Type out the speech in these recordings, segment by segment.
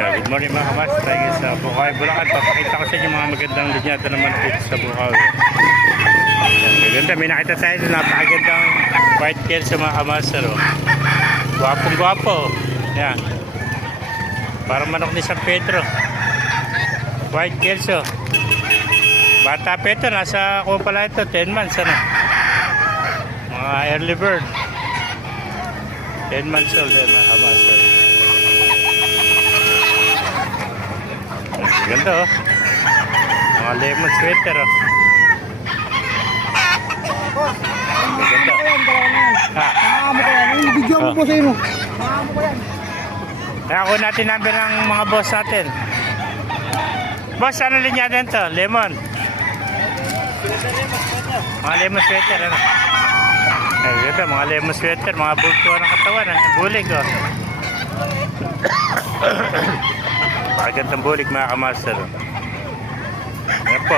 Yeah, good morning mga kamas. Tayo sa Bukawi, Bulacan. Papakita ko sa inyo mga magandang linyada naman dito sa Bukawi. Yan, maganda. May nakita tayo na napakagandang white tail sa mga kamas. Guwapong guwapo. Yan. Parang manok ni San Pedro. White tail. Bata pa ito. Nasa ako pala ito. 10 months. Ano? Mga early bird. 10 months old yan mga kamas. Ganda mga lemon sweater Ganda. Video mo po sa inyo. Kaya ako natin number ng mga boss natin. Boss, ano linya din to? Lemon. Mga lemon sweater ganda, mga lemon sweater. Mga bulto ng katawan. Bulig Pagandang bulik mga kamaster. Ayan po.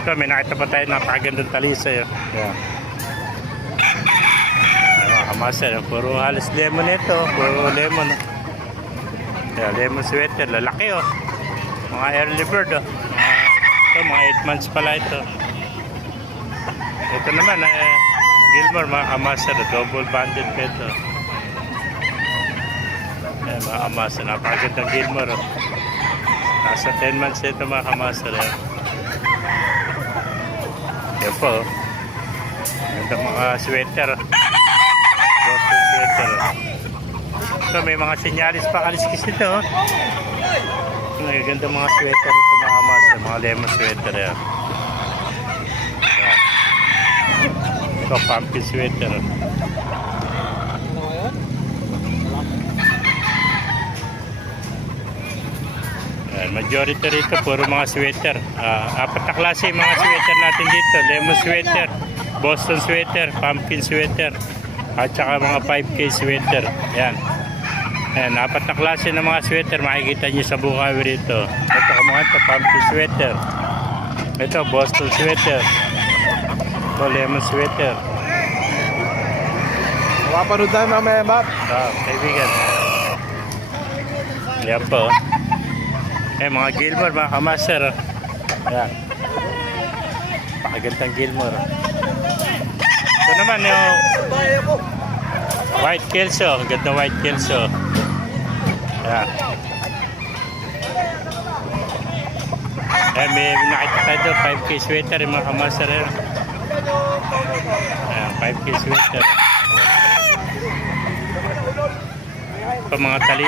Ito may nakita pa tayo ng pagandang talisa. Ayan mga kamaster. Puro halos lemon ito. Puro lemon. Ayan, lemon sweater. Lalaki mga early bird ito mga 8 months pala ito. Ito naman Gilmore mga kamaster. Double banded pa ito. Ayan mga kamasa, napakagandang Gilmore Nasa 10 months ito mga kamasa Yan po Gandang mga sweater Boston sweater So may mga senyalis pa kaliskis ito Gandang mga sweater ito mga kamasa Mga lemon sweater yan Ito pumpkin sweater Majority rito puro mga sweater. Apat na klase mga sweater natin dito. Lemon sweater, Boston sweater, pumpkin sweater, at saka mga 5K sweater. Yan. Ayan, apat na klase ng mga sweater makikita nyo sa Bukawi rito. Ito kamukha ito, pumpkin sweater. Ito, Boston sweater. Ito, lemon sweater. Mapapanood tayo mamaya, Map. Kaibigan. Yan po. Mga Gilmore, mga kamaster. Ayan. Pakagandang Gilmore. Ito naman yung white kelso. Ganda white kelso. Ayan. May nakita tayo doon. 5K sweater yung mga kamaster. Ayan, 5K sweater. Ito mga talis.